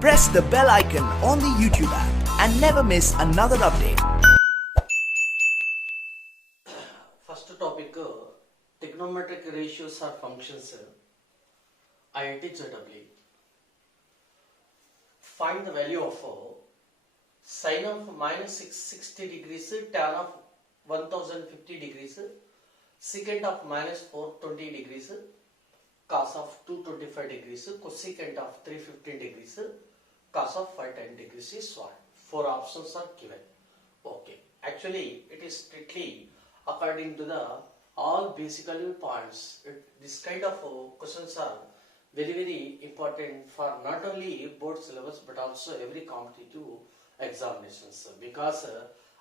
Press the bell icon on the YouTube app and never miss another update. First topic, trigonometric ratios or functions, IIT-JEE. Find the value of sine of minus 660 degrees, tan of 1050 degrees, secant of minus 420 degrees, cos of 225 degrees, cosecant of 315 degrees, cos of 510 degrees is what? 4 options are given. Okay. Actually, it is strictly according to the all basic points. This kind of questions are very important for not only board syllabus but also every competitive examinations, because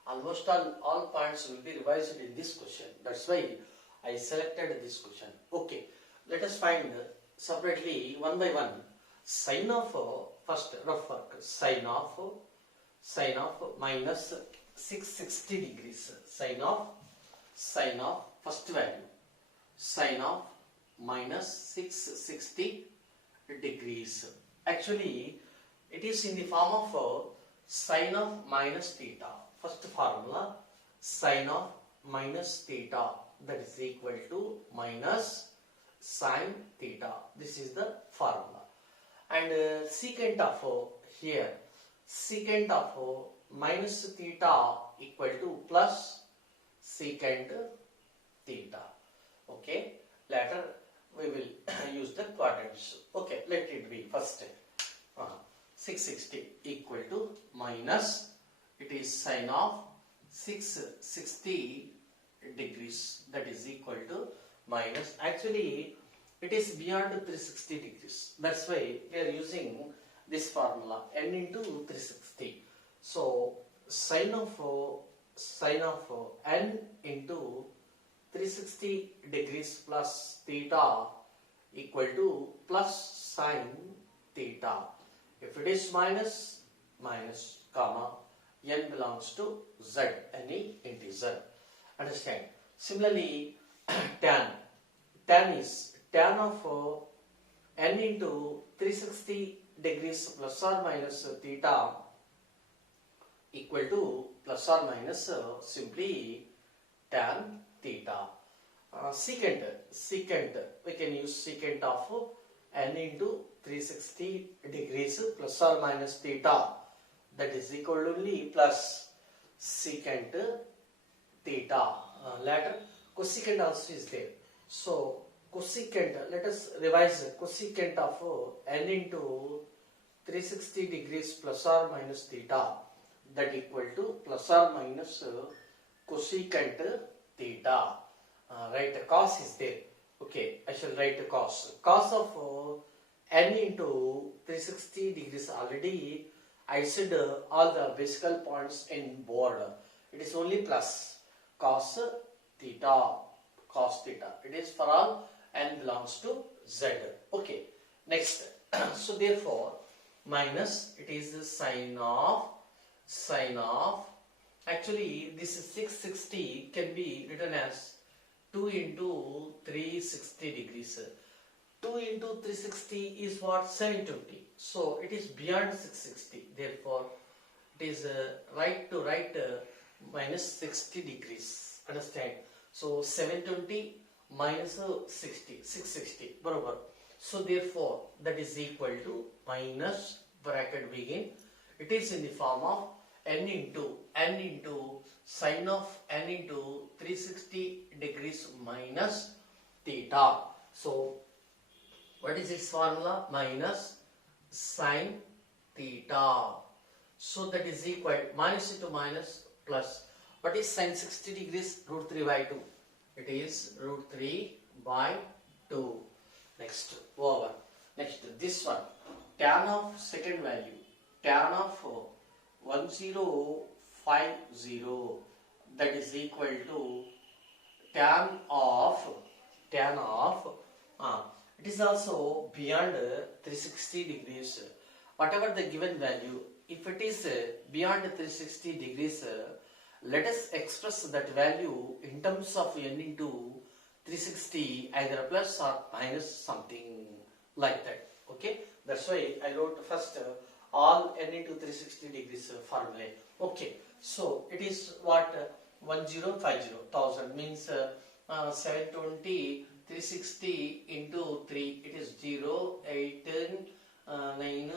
almost all points will be revised in this question. That's why I selected this question. Okay, let us find separately one by one. Sine of first rough work. Sine of minus 660 degrees. Sine of first value. Sine of minus 660 degrees. Actually, it is in the form of sine of minus theta. First formula, sine of minus theta, that is equal to minus sine theta. This is the formula. And secant of here, secant of minus theta equal to plus secant theta. Okay, later we will use the quadrants. Okay, let it be first 660 equal to minus, it is sine of 660 degrees, that is equal to minus. Actually, it is beyond 360 degrees. That's why we are using this formula, n into 360. So sine of n into 360 degrees plus theta equal to plus sine theta. If it is minus, comma, n belongs to z, any integer. Understand? Similarly, tan is tan of n into 360 degrees plus or minus theta equal to plus or minus simply tan theta. Secant, we can use secant of n into 360 degrees plus or minus theta, that is equal to only plus secant theta. Later cosecant also is there. So cosecant, let us revise cosecant of n into 360 degrees plus or minus theta, that equal to plus or minus cosecant theta. Right, cos is there. Okay, I shall write the cos. Cos of n into 360 degrees, already I said all the basic points in board. It is only plus cos theta. It is for all n belongs to z. Okay, next. So therefore, minus, it is the sine of. Actually, this is 660 can be written as 2 into 360 degrees. 2 into 360 is what? 720. So it is beyond 660. Therefore, it is right to write minus 60 degrees. Understand? So 720 minus 60, 660. Barabar. So therefore, that is equal to minus bracket begin. It is in the form of n into sine of n into 360 degrees minus theta. So what is its formula? Minus sine theta. So that is equal minus into minus plus. What is sine 60 degrees? Root 3 by 2. It is root 3 by 2. Next, over. Next, this one. Tan of second value. Tan of 1050, that is equal to tan of it is also beyond 360 degrees. Whatever the given value, if it is beyond 360 degrees, let us express that value in terms of n into 360, either plus or minus something like that. Okay, that's why I wrote first all n into 360 degrees formulae. Okay, so it is what 1050, 1000 means 720, 360 into 3, it is 0, 8, 10, 9,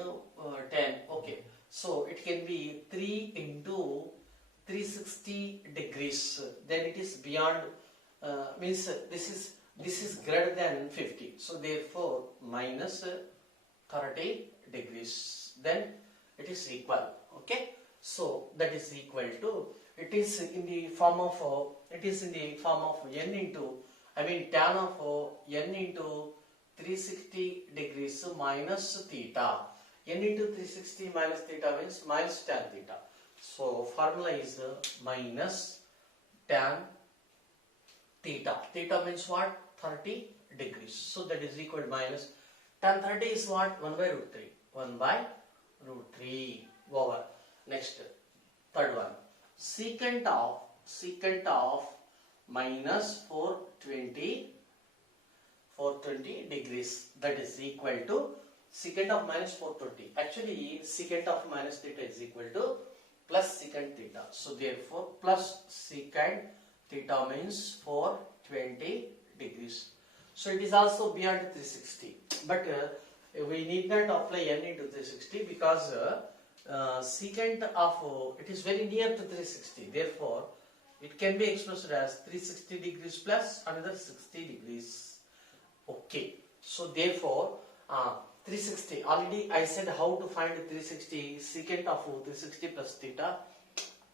10. Okay, so it can be 3 into 360 degrees, then it is beyond, means this is greater than 50, so therefore minus 30 degrees, then it is equal. Okay, so that is equal to, it is in the form of n into, tan of n into 360 degrees minus theta. N into 360 minus theta means minus tan theta. So formula is minus tan theta. Theta means what? 30 degrees. So that is equal to minus tan 30 is what? 1 by root 3. 1 by root 3 over. Next, third one. Secant of minus 420 degrees. That is equal to secant of minus 420. Actually, secant of minus theta is equal to plus secant theta. So therefore, plus secant theta means 420 degrees. So it is also beyond 360. But we need not apply n into 360 because secant of it is very near to 360. Therefore, it can be expressed as 360 degrees plus another 60 degrees. Okay. So therefore, 360. Already I said how to find 360 secant of 360 plus theta.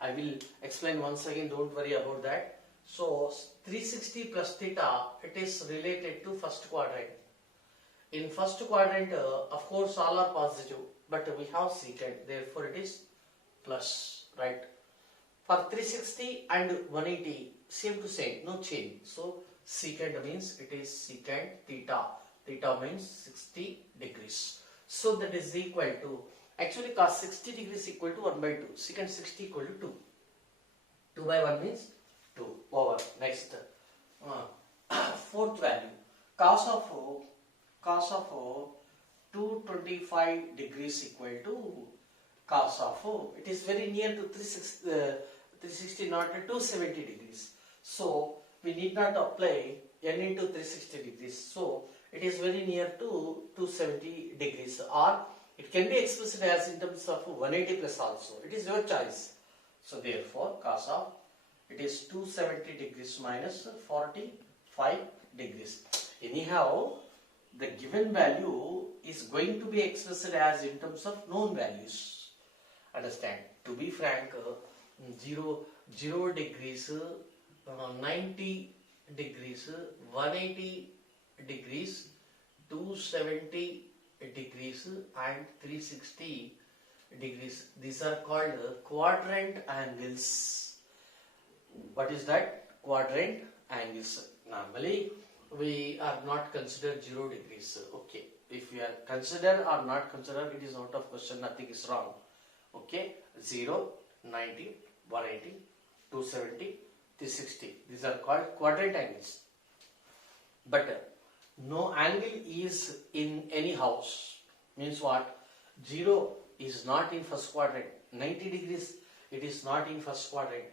I will explain once again. Don't worry about that. So 360 plus theta, it is related to first quadrant. In first quadrant, of course, all are positive, but we have secant. Therefore, it is plus, right? For 360 and 180, same to same, no change. So secant means it is secant theta. Theta means 60 degrees. So that is equal to, actually cos 60 degrees equal to 1 by 2. Secant 60 equal to 2. 2 by 1 means 2 over. Next, fourth value. Cos of 225 degrees equal to cos of, it is very near to 360 not 270 degrees. So we need not apply n into 360 degrees. So it is very near to 270 degrees, or it can be expressed as in terms of 180 plus also. It is your choice. So therefore, cos of, it is 270 degrees minus 45 degrees. Anyhow, the given value is going to be expressed as in terms of known values. Understand? To be frank, 0 degrees, 90 degrees, 180 degrees, 270 degrees and 360 degrees. These are called quadrant angles. What is that? Quadrant angles. Normally, we are not considered 0 degrees. Okay. If we are considered or not considered, it is out of question. Nothing is wrong. Okay. 0, 90, 180, 270, 360. These are called quadrant angles. But no angle is in any house. Means what? 0 is not in first quadrant. 90 degrees, it is not in first quadrant.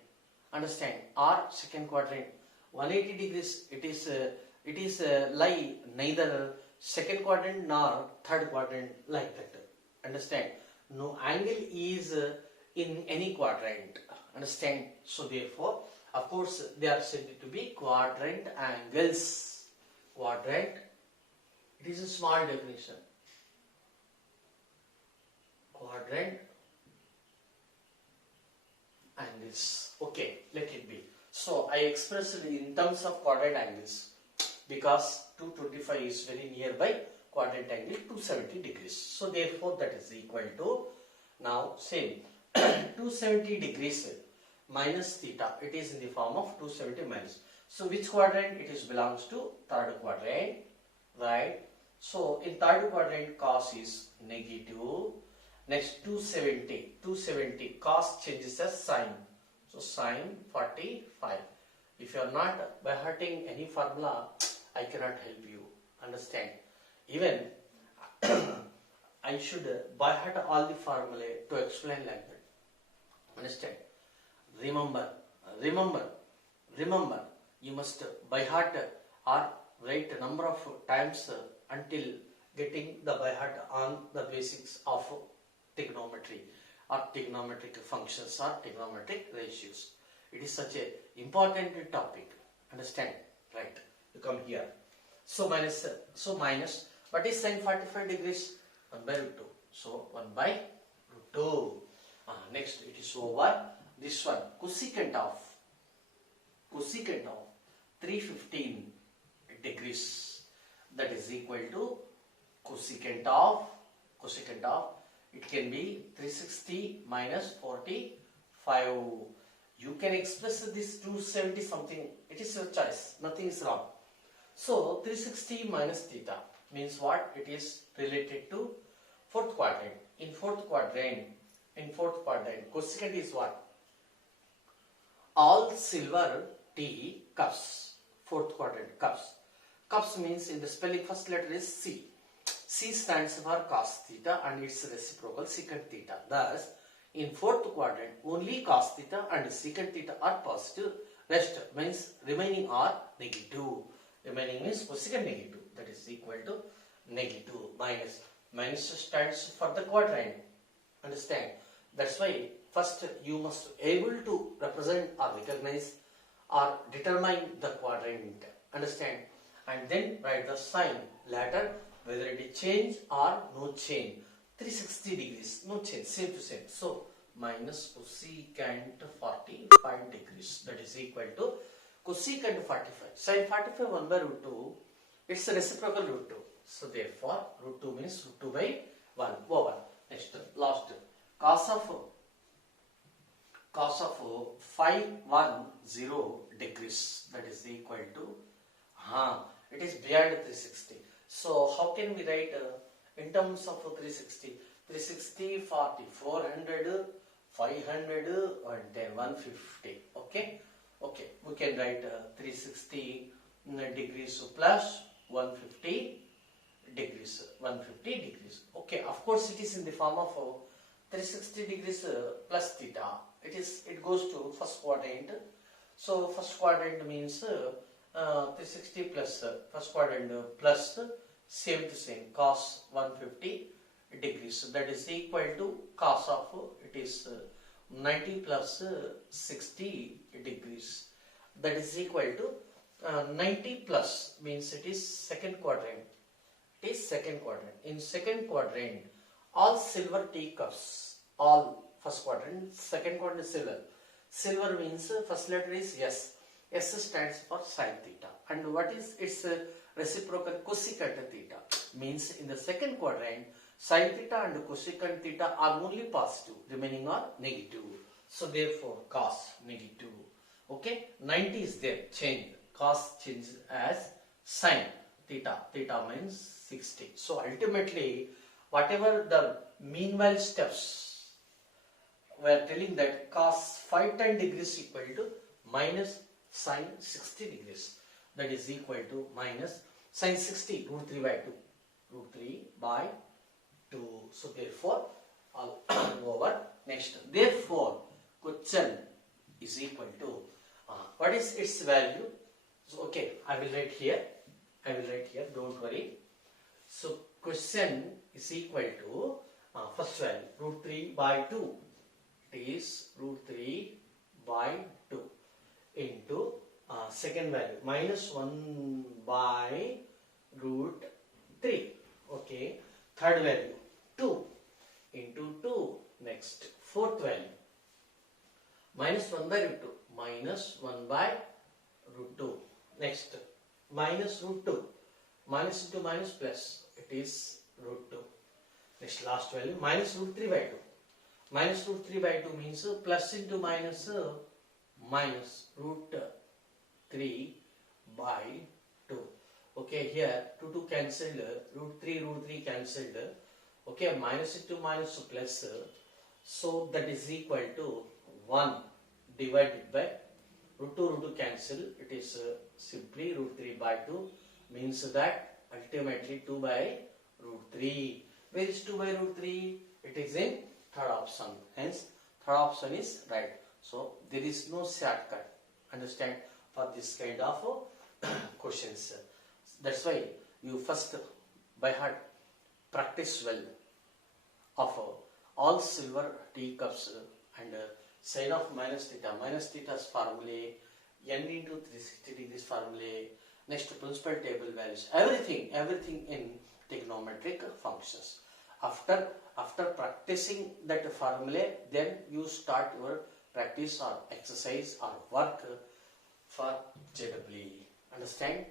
Understand? Or second quadrant. 180 degrees, it is lie neither second quadrant nor third quadrant, like that. Understand? No angle is in any quadrant. Understand? So therefore, of course, they are said to be quadrant angles. Quadrant, it is a small definition. Quadrant angles. Okay, let it be. So I expressed it in terms of quadrant angles because 225 is very nearby quadrant angle 270 degrees. So therefore that is equal to, now same 270 degrees minus theta. It is in the form of 270 minus. So which quadrant? It is belongs to third quadrant, right? So in third quadrant cos is negative. Next 270 cos changes as sine. So sine 45. If you are not by hurting any formula, I cannot help you. Understand? Even I should by heart all the formulae to explain like that. Understand? Remember, remember. You must by heart or write a number of times until getting the by heart on the basics of trigonometry or trigonometric functions or trigonometric ratios. It is such a important topic. Understand? Right? You come here. So minus. What is sin 45 degrees? 1 by root 2. So 1 by root 2. Next it is over. This one cosecant of 315 degrees. That is equal to cosecant of it can be 360 minus 45. You can express this 270 something. It is your choice. Nothing is wrong. So 360 minus theta means what? It is related to fourth quadrant. In fourth quadrant, cosecant is what? All silver tea cups. Fourth quadrant cups. Cups means in the spelling first letter is C. C stands for cos theta and its reciprocal secant theta. Thus, in fourth quadrant, only cos theta and secant theta are positive. Rest means remaining are negative. Remaining means cosecant negative. That is equal to negative minus. Minus stands for the quadrant. Understand? That's why first you must able to represent or recognize or determine the quadrant. Understand? And then write the sign later, whether it is change or no change. 360 degrees, no change, same to same. So minus cosecant 45 degrees. That is equal to cosecant 45. Sin 45 1 by root 2. It's a reciprocal root 2. So therefore root 2 means root 2 by 1 over. Next, last cos of 510 degrees. That is equal to it is beyond 360. So how can we write in terms of 360? 360, 40, 400, 500 and then 150. Okay. We can write 360 degrees plus 150 degrees. Okay. Of course, it is in the form of 360 degrees plus theta. It goes to first quadrant. So first quadrant means 360 plus first quadrant plus same to same cos 150 degrees. So that is equal to cos of it is 90 plus 60 degrees. That is equal to 90 plus means it is second quadrant. It is second quadrant. In second quadrant, all silver teacups. All first quadrant, second quadrant is silver. Silver means first letter is S. S stands for sin theta. And what is its reciprocal cosecant theta? Means in the second quadrant, sin theta and cosecant theta are only positive, remaining are negative. So therefore cos negative. Okay, 90 is there, change. Cos changes as sin theta. Theta means 60. So ultimately, whatever the meanwhile steps, we are telling that cos 510 degrees equal to minus sin 60 degrees. That is equal to minus sin 60 root 3 by 2. Root 3 by 2. So therefore, all over. Next, therefore, question is equal to what is its value? So okay, I will write here. Don't worry. So question is equal to first value root 3 by 2. It is root 3 by 2 into second value minus 1 by root 3. Okay. Third value 2 into 2. Next, fourth value minus 1 by root 2. Minus 1 by root 2. Next, minus root 2. Minus into minus plus. It is root 2. Next, last value minus root 3 by 2. Minus root 3 by 2 means plus into minus minus root 3 by 2. Okay, here 2 cancelled, root 3 cancelled. Okay, minus into minus plus. So that is equal to 1 divided by root 2 cancel. It is simply root 3 by 2 means that ultimately 2 by root 3. Where is 2 by root 3? It is in third option. Hence, third option is right. So, there is no shortcut. Understand? For this kind of questions. That's why you first by heart practice well of all silver teacups and sine of minus theta's formulae, n into 360 degrees formulae, next principal table values, everything in trigonometric functions. After practicing that formula, then you start your practice or exercise or work for JEE. Understand?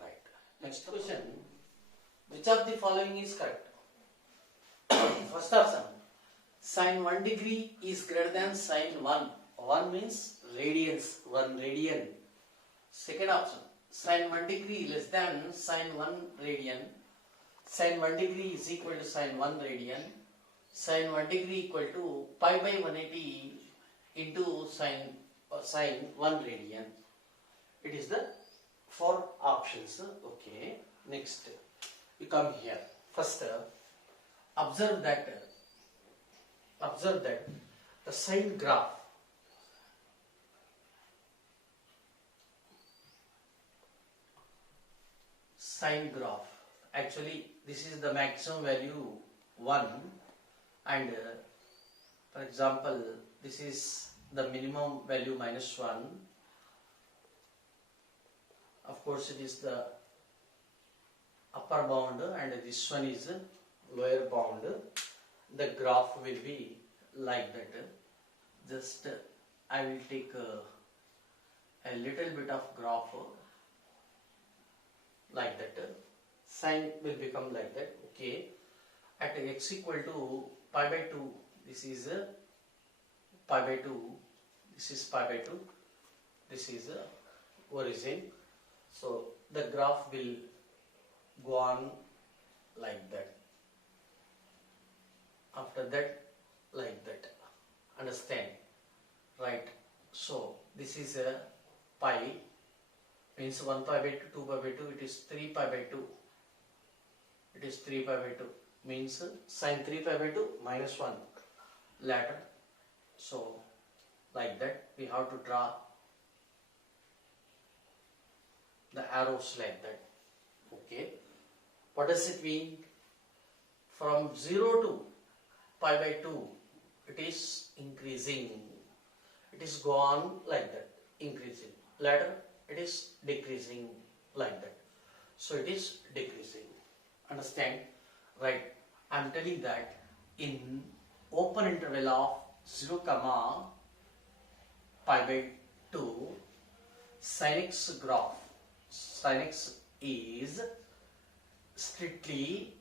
Right. Next question. Which of the following is correct? First option. Sine 1 degree is greater than sine 1. 1 means radians, 1 radian. Second option. Sine 1 degree less than sine 1 radian. Sine 1 degree is equal to sine 1 radian. Sine 1 degree equal to pi by 180 into sine 1 radian. It is the 4 options. Okay. Next, you come here. First, observe that the sine graph actually this is the maximum value 1 and for example this is the minimum value minus 1. Of course it is the upper bound and this one is lower bound. The graph will be like that. Just I will take a little bit of graph like that. Sine will become like that. Okay. At x equal to pi by 2, this is pi by 2, this is pi by 2, this is origin. So the graph will go on like that. After that, like that. Understand? Right. So this is a pi, means 1 pi by 2, 2 pi by 2, it is 3 pi by 2. It is 3 pi by 2, means sine 3 pi by 2 minus 1 later. So like that we have to draw the arrows like that. Okay. What does it mean? From 0 to pi by 2, it is increasing. It is gone like that, increasing. Later, it is decreasing like that. So it is decreasing. Understand? Right. I am telling that in open interval of 0, pi by 2, sin x graph, sin x is strictly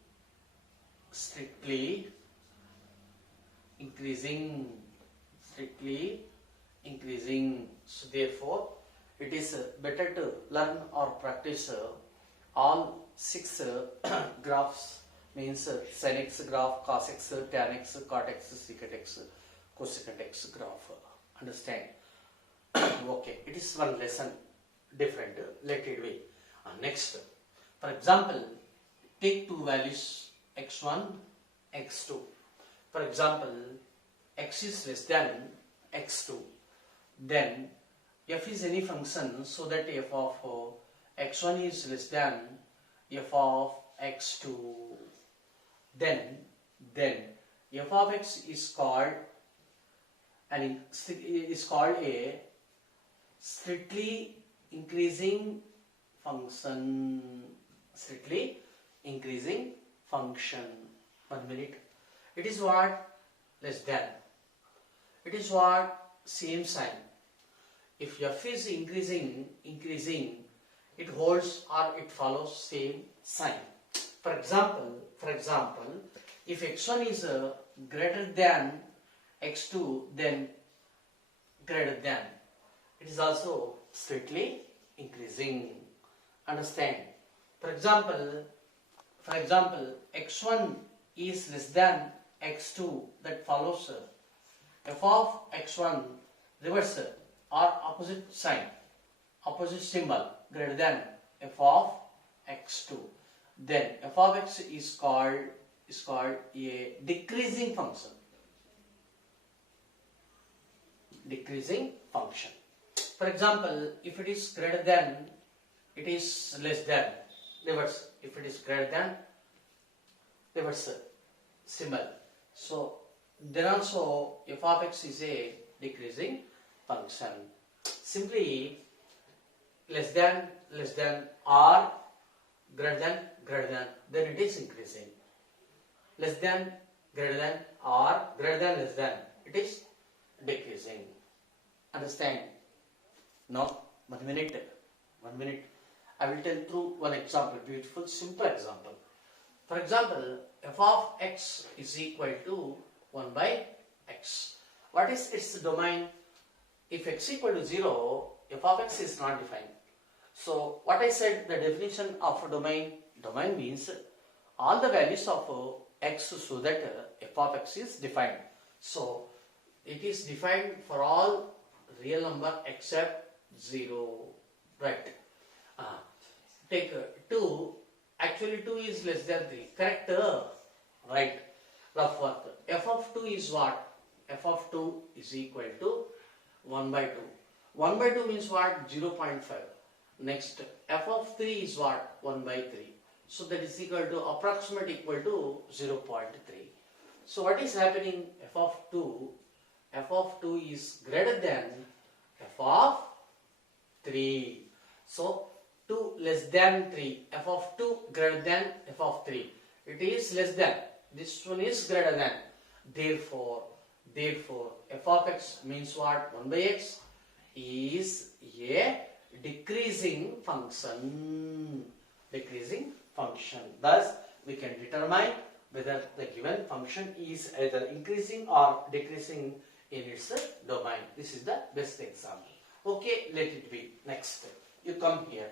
increasing, so therefore it is better to learn or practice all 6 graphs, means sin x graph, cos x, tan x, cot x, secant x, cosecant x graph. Understand? Okay, it is one lesson different, let it be. Next, for example, take two values x1, x2. For example, x is less than x2. Then f is any function so that f of x1 is less than f of x2. Then f of x is called a strictly increasing function. 1 minute. It is what? Less than. It is what? Same sign. If f is increasing, it holds or it follows same sign. For example, if x1 is greater than x2, then greater than, it is also strictly increasing. Understand? For example, x1 is less than x2, that follows f of x1 reverse or opposite sign, opposite symbol, greater than f of x2. Then f of x is called is called a decreasing function. Decreasing function. For example, if it is greater than, it is less than, reverse. If it is greater than, reverse symbol. So then also f of x is a decreasing function. Simply less than or greater than, then it is increasing. Less than, greater than or greater than, less than, it is decreasing. Understand? Now, 1 minute. I will tell through one example, beautiful, simple example. For example, f of x is equal to 1 by x. What is its domain? If x equal to 0, f of x is not defined. So, what I said, the definition of a domain means all the values of x so that f of x is defined. So, it is defined for all real number except 0. Right. Take 2. Actually 2 is less than 3. Correct? Right. Rough work. F of 2 is what? F of 2 is equal to 1 by 2. 1 by 2 means what? 0.5. Next, f of 3 is what? 1 by 3. So that is equal to approximate equal to 0.3. So what is happening? F of 2 is greater than f of 3. So 2 less than 3. F of 2 greater than f of 3. It is less than. This one is greater than. Therefore, f of x means what? 1 by x is a decreasing function. Thus, we can determine whether the given function is either increasing or decreasing in its domain. This is the best example. Okay, let it be. Next, you come here.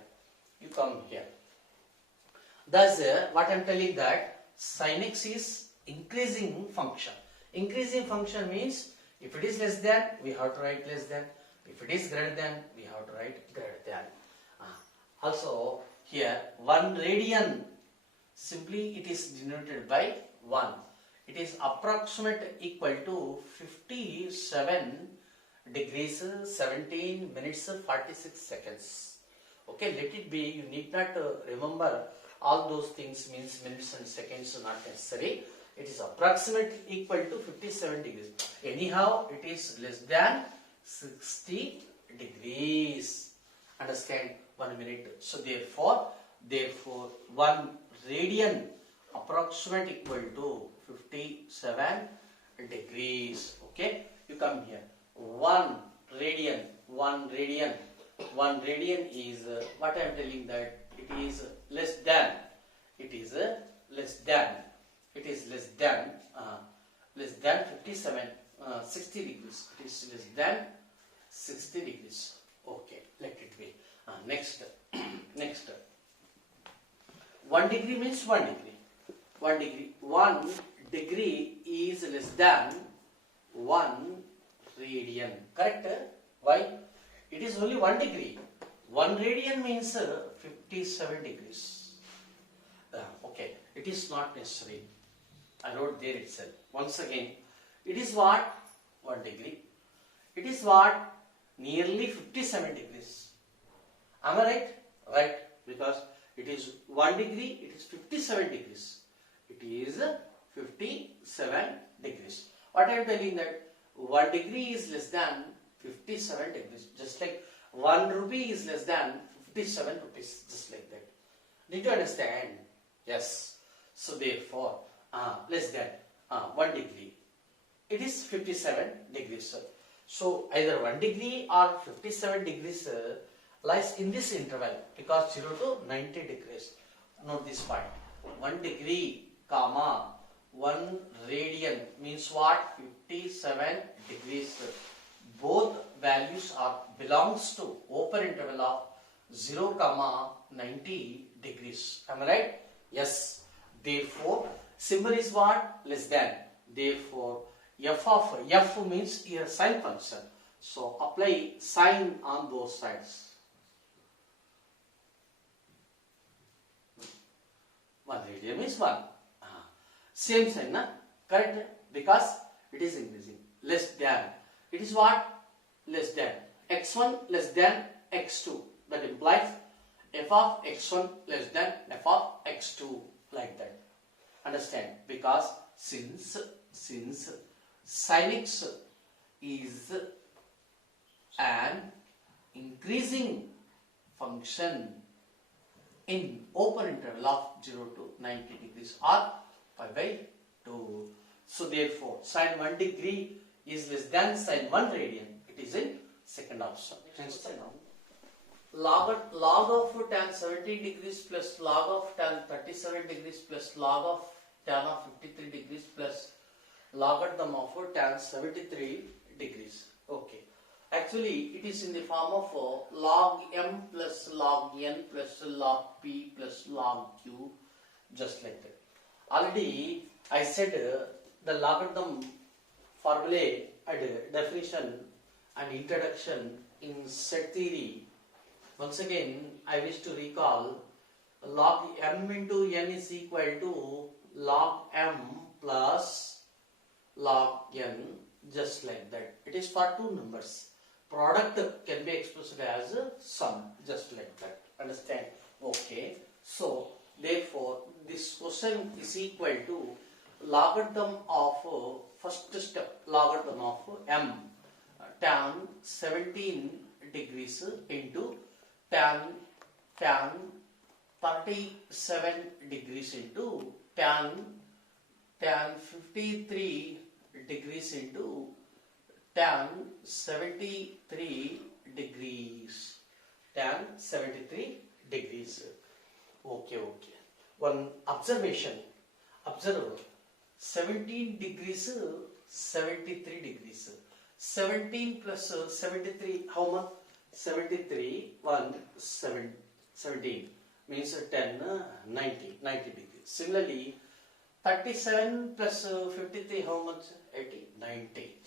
Thus, what I am telling that sin x is increasing function. Increasing function means if it is less than, we have to write less than. If it is greater than, we have to write greater than. Also, here 1 radian, simply it is denoted by 1. It is approximate equal to 57 degrees 17 minutes 46 seconds. Okay, let it be. You need not remember all those things, means minutes and seconds are not necessary. It is approximately equal to 57 degrees. Anyhow, it is less than 60 degrees. Understand? 1 minute. So therefore 1 radian approximate equal to 57 degrees. Okay, you come here. 1 radian is what I am telling that it is less than. Less than 57 60 degrees. It is less than 60 degrees. Okay, let it be. Next 1 degree means 1 degree. 1 degree is less than 1 radian. Correct? Why? It is only 1 degree. 1 radian means 57 degrees. Okay, it is not necessary. I wrote there itself. Once again, it is what? 1 degree. It is what? Nearly 57 degrees. Am I right? Right. Because it is 1 degree, it is 57 degrees. It is 57 degrees. What I am telling that 1 degree is less than 57 degrees. Just like 1 rupee is less than 57 rupees. Just like that. Did you understand? Yes. So therefore, less than 1 degree. It is 57 degrees. So either 1 degree or 57 degrees lies in this interval, because 0 to 90 degrees. Note this point. 1 degree, comma, 1 radian means what? 57 degrees. Both values belongs to open interval of 0, comma 90 degrees. Am I right? Yes. Therefore, symbol is what? Less than. Therefore, f means here sine function. So apply sine on both sides. 1 radian means 1. Same sign, na? Correct? Because it is increasing. Less than. It is what? Less than. x1 less than x2. That implies f of x1 less than f of x2. Like that. Understand? Because since sin x is an increasing function in open interval of 0 to 90 degrees or pi by 2. So therefore, sin 1 degree is less than sin 1 radian. It is in second option. Hence, log of tan 70 degrees plus log of tan 37 degrees plus log of tan of 53 degrees plus logarithm of tan 73 degrees. Okay. Actually, it is in the form of log m plus log n plus log p plus log q, just like that. Already, I said the logarithm formulae and definition and introduction in set theory. Once again, I wish to recall log m into n is equal to log m plus log n, just like that. It is for two numbers. Product can be expressed as a sum, just like that. Understand? Okay. So, therefore, this question is equal to logarithm of first step, logarithm of m tan 17 degrees into tan 37 degrees into tan 53 degrees into tan 73 degrees. Tan 73 degrees. Okay. One observation. Observe. 17 degrees, 73 degrees. 17 plus 73, how much? 73, 17 means 10, 90 degrees. Similarly, 37 plus 53, how much? 80, 90.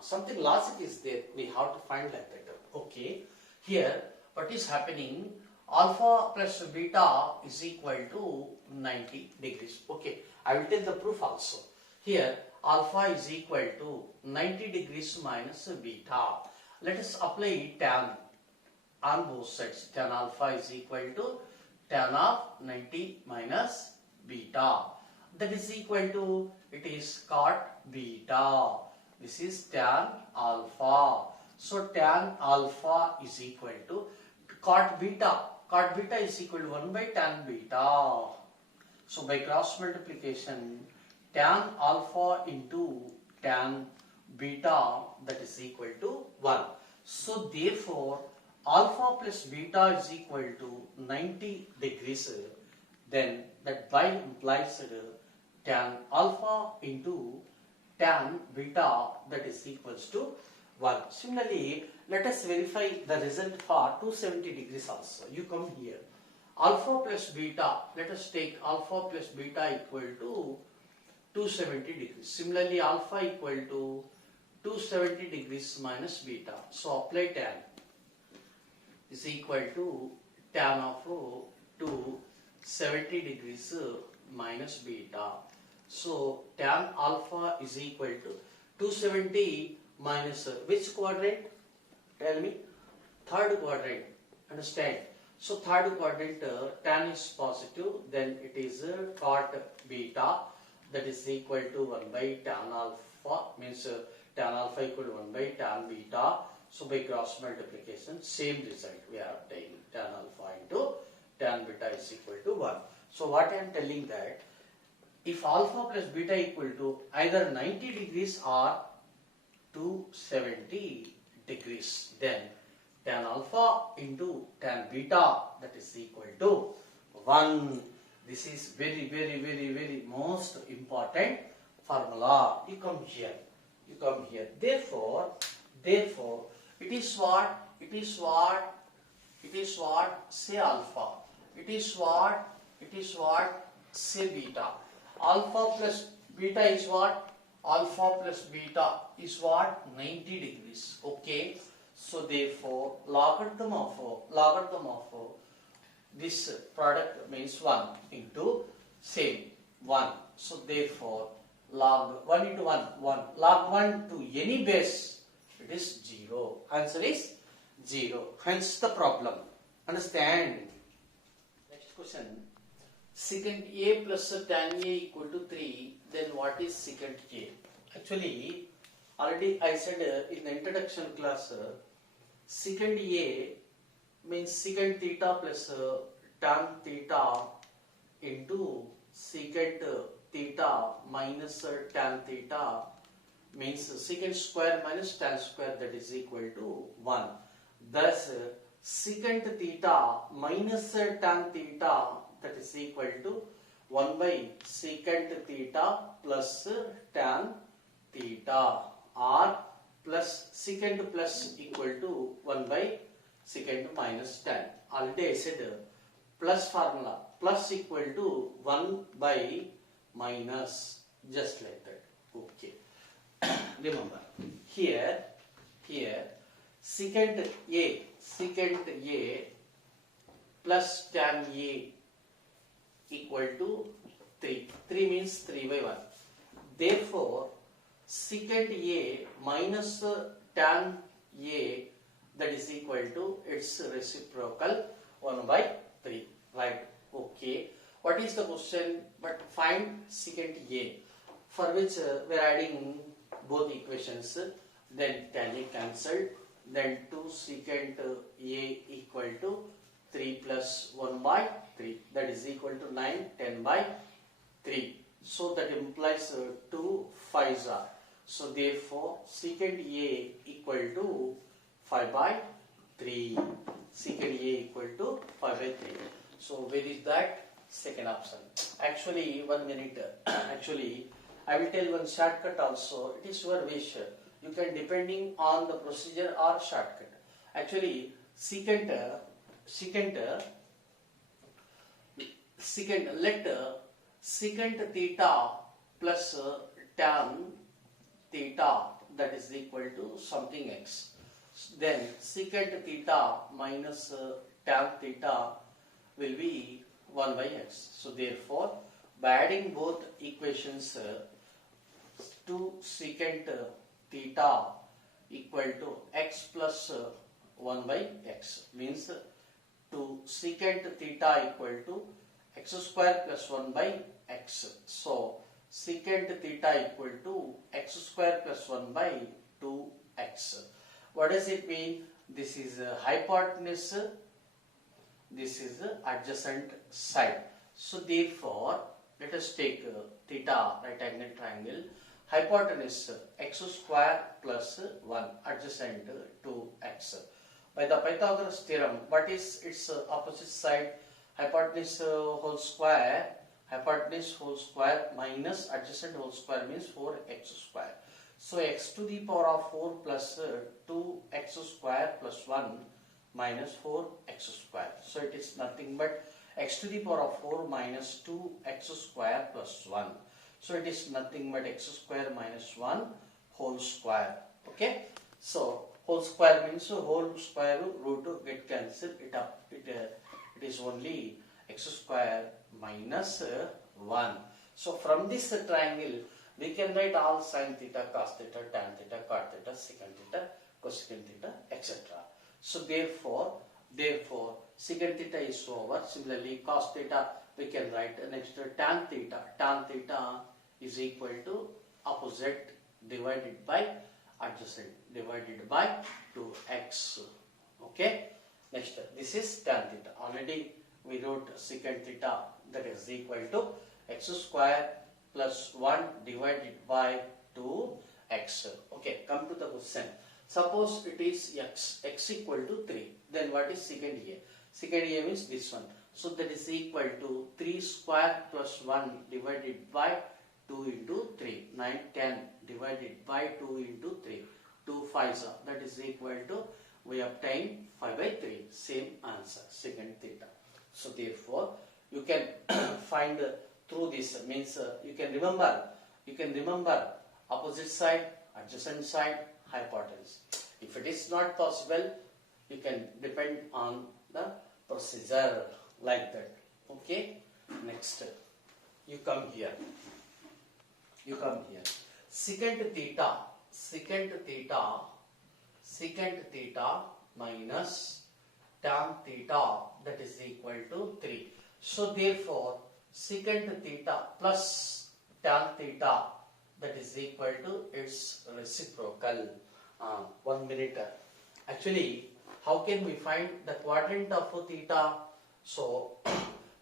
Something logic is there. We have to find like that. Okay. Here, what is happening? Alpha plus beta is equal to 90 degrees. Okay. I will take the proof also. Here, alpha is equal to 90 degrees minus beta. Let us apply tan on both sides. Tan alpha is equal to tan of 90 minus beta. That is equal to, it is cot beta. This is tan alpha. So tan alpha is equal to cot beta. Cot beta is equal to 1 by tan beta. So by cross multiplication, tan alpha into tan beta, that is equal to 1. So therefore, alpha plus beta is equal to 90 degrees. Then that by implies tan alpha into tan beta, that is equals to 1. Similarly, let us verify the result for 270 degrees also. You come here. Alpha plus beta, let us take alpha plus beta equal to 270 degrees. Similarly, alpha equal to 270 degrees minus beta. So apply tan is equal to tan of 270 degrees minus beta. So tan alpha is equal to 270 minus which quadrant? Tell me. Third quadrant. Understand? So third quadrant, tan is positive, then it is cot beta, that is equal to 1 by tan alpha, means tan alpha equal to 1 by tan beta. So by cross multiplication, same result we are obtaining. Tan alpha into tan beta is equal to 1. So what I am telling that, if alpha plus beta equal to either 90 degrees or 270 degrees, then tan alpha into tan beta, that is equal to 1. This is very most important formula. You come here. Therefore, it is what? Say alpha. It is what? Say beta. Alpha plus beta is what? Alpha plus beta is what? 90 degrees. Okay. So therefore, logarithm of this product means 1 into same 1. So therefore log 1 into 1, 1. Log 1 to any base, it is 0. Answer is 0. Hence the problem. Understand? Next question. Secant A plus tan A equal to 3. Then what is secant A? Actually, already I said in the introduction class, secant A means secant theta plus tan theta into secant theta minus tan theta means secant square minus tan square, that is equal to 1. Thus secant theta minus tan theta, that is equal to 1 by secant theta plus tan theta, or plus secant plus equal to 1 by secant minus tan. Already I said plus formula, plus equal to 1 by minus, just like that. Okay. Remember, here secant A plus tan A equal to 3. 3 means 3 by 1. Therefore, secant A minus tan A, that is equal to its reciprocal 1 by 3. Right? Okay. What is the question? But find secant A, for which we are adding both equations. Then tan A cancelled. Then 2 secant A equal to 3 plus 1 by 3, that is equal to 9, 10 by 3. So that implies 2 5s are. So therefore secant A equal to 5 by 3. Secant A equal to 5 by 3. So where is that? Second option. Actually, 1 minute. Actually, I will tell one shortcut also. It is your wish. You can depending on the procedure or shortcut. Actually, secant let secant theta plus tan theta, that is equal to something x. Then secant theta minus tan theta will be 1 by x. So therefore, by adding both equations, 2 secant theta equal to x plus 1 by x means 2 secant theta equal to x square plus 1 by x. So secant theta equal to x square plus 1 by 2x. What does it mean? This is hypotenuse, this is adjacent side. So therefore, let us take theta, right angle triangle, hypotenuse x square plus 1, adjacent 2x. By the Pythagoras theorem, what is its opposite side? Hypotenuse whole square minus adjacent whole square means 4x square. So x to the power of 4 plus 2x square plus 1 minus 4x square. So it is nothing but x to the power of 4 minus 2x square plus 1. So it is nothing but x square minus 1 whole square. Okay. So whole square means whole square root get cancelled it up. It is only x square minus 1. So from this triangle we can write all sin theta, cos theta, tan theta, cot theta, secant theta, cosecant theta, etc. So therefore secant theta is over. Similarly cos theta we can write next tan theta. Tan theta is equal to opposite divided by adjacent divided by 2x. Okay. Next, this is tan theta. Already we wrote secant theta, that is equal to x square plus 1 divided by 2x. Okay, come to the question. Suppose it is x equal to 3. Then what is secant A? Secant A means this one. So that is equal to 3 square plus 1 divided by 2 into 3. 9, 10 divided by 2 into 3. 2 5s, that is equal to, we obtain 5 by 3. Same answer, secant theta. So therefore, you can find through this, means you can remember opposite side, adjacent side, hypotenuse. If it is not possible, you can depend on the procedure like that. Okay. Next, you come here. Secant theta minus tan theta, that is equal to 3. So therefore secant theta plus tan theta, that is equal to its reciprocal. 1 minute. Actually, how can we find the quadrant of theta? So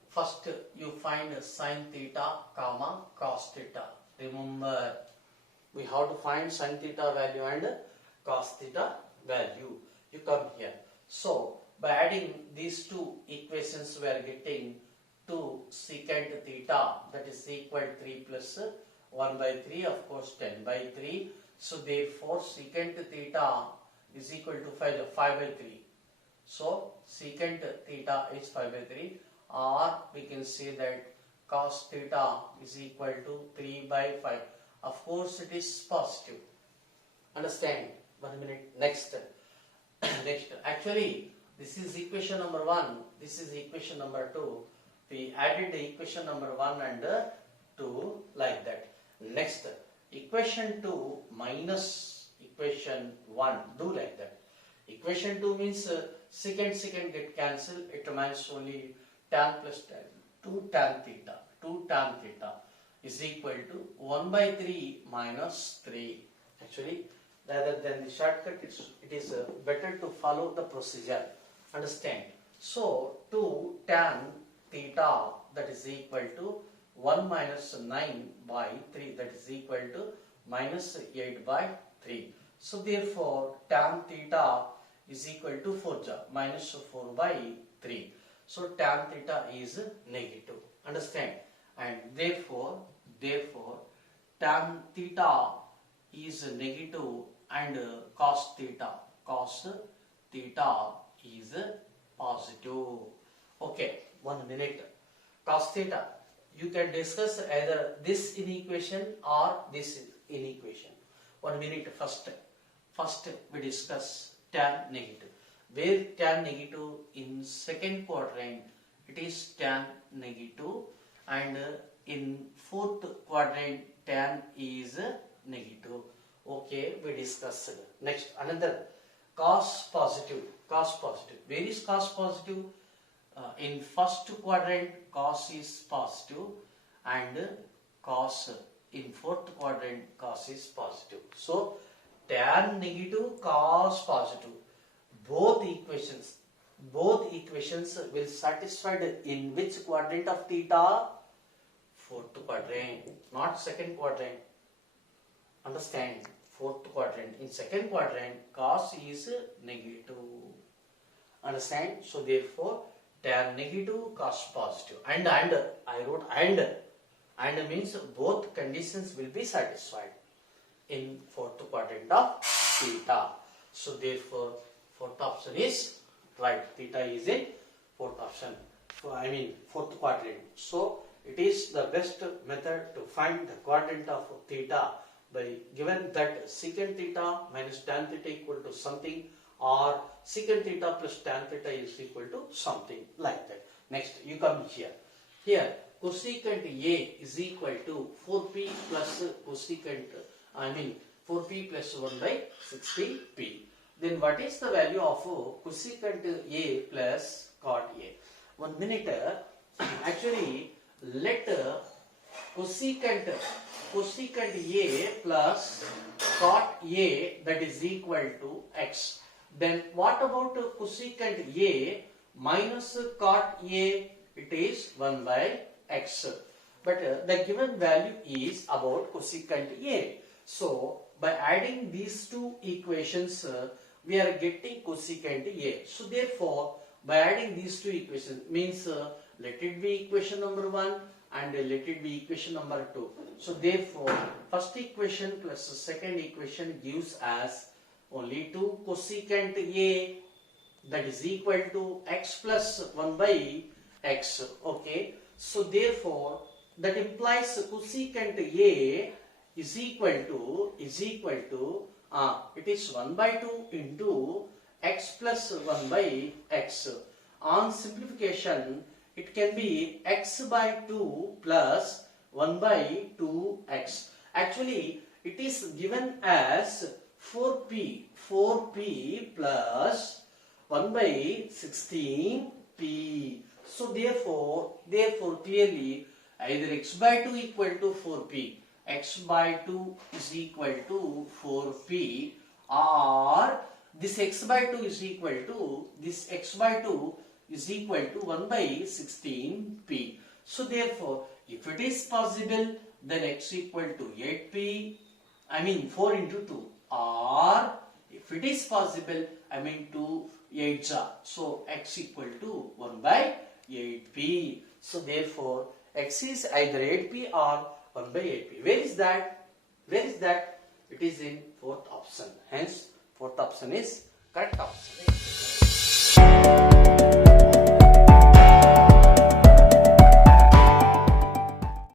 first you find sin theta comma cos theta. Remember, we have to find sin theta value and cos theta value. You come here. So by adding these two equations, we are getting 2 secant theta, that is equal to 3 plus 1 by 3, of course 10 by 3. So therefore secant theta is equal to 5 by 3. So secant theta is 5 by 3, or we can say that cos theta is equal to 3 by 5. Of course it is positive. Understand? 1 minute. Next. Actually, this is equation number 1. This is equation number 2. We added the equation number 1 and 2 like that. Next, equation 2 minus equation 1. Do like that. Equation 2 means secant get cancelled. It remains only tan plus tan. 2 tan theta. 2 tan theta is equal to 1 by 3 minus 3. Actually, rather than the shortcut, it is better to follow the procedure. Understand? So 2 tan theta, that is equal to 1 minus 9 by 3, that is equal to minus 8 by 3. So therefore tan theta is equal to 4 minus 4 by 3. So tan theta is negative. Understand? And therefore tan theta is negative and cos theta is positive. Okay, 1 minute. Cos theta, you can discuss either this in equation or this in equation. 1 minute. First we discuss tan negative. Where tan negative in second quadrant, it is tan negative, and in fourth quadrant tan is negative. Okay, we discussed. Next, another cos positive. Where is cos positive? In first quadrant cos is positive, and cos in fourth quadrant cos is positive. So tan negative, cos positive, both equations will satisfied in which quadrant of theta? Fourth quadrant, not second quadrant. Understand? Fourth quadrant. In second quadrant cos is negative. Understand? So therefore tan negative, cos positive, and I wrote and means both conditions will be satisfied in fourth quadrant of theta. So therefore fourth option is right. Theta is in fourth option. Fourth quadrant. So it is the best method to find the quadrant of theta by given that secant theta minus tan theta equal to something, or secant theta plus tan theta is equal to something like that. Next, you come here. Here cosecant A is equal to 4p plus cosecant 4p plus 1 by 60p. Then what is the value of cosecant A plus cot A? 1 minute. Actually, let cosecant A plus cot A, that is equal to x. Then what about cosecant A minus cot A? It is 1 by x. But the given value is about cosecant A. So by adding these two equations, we are getting cosecant A. So therefore, by adding these two equations means let it be equation number 1 and let it be equation number 2. So therefore, first equation plus the second equation gives us only 2 cosecant A, that is equal to x plus 1 by x. Okay. So therefore, that implies cosecant A is equal to it is 1 by 2 into x plus 1 by x. On simplification, it can be x by 2 plus 1 by 2x. Actually, it is given as 4p plus 1 by 16p. So therefore clearly either x by 2 equal to 4p, x by 2 is equal to 4p, or this x by 2 is equal to 1 by 16p. So therefore, if it is possible, then x equal to 8p, 4 into 2, or if it is possible, 2 8s are. So x equal to 1 by 8p. So therefore, x is either 8p or 1 by 8p. Where is that? It is in fourth option. Hence, fourth option is correct option.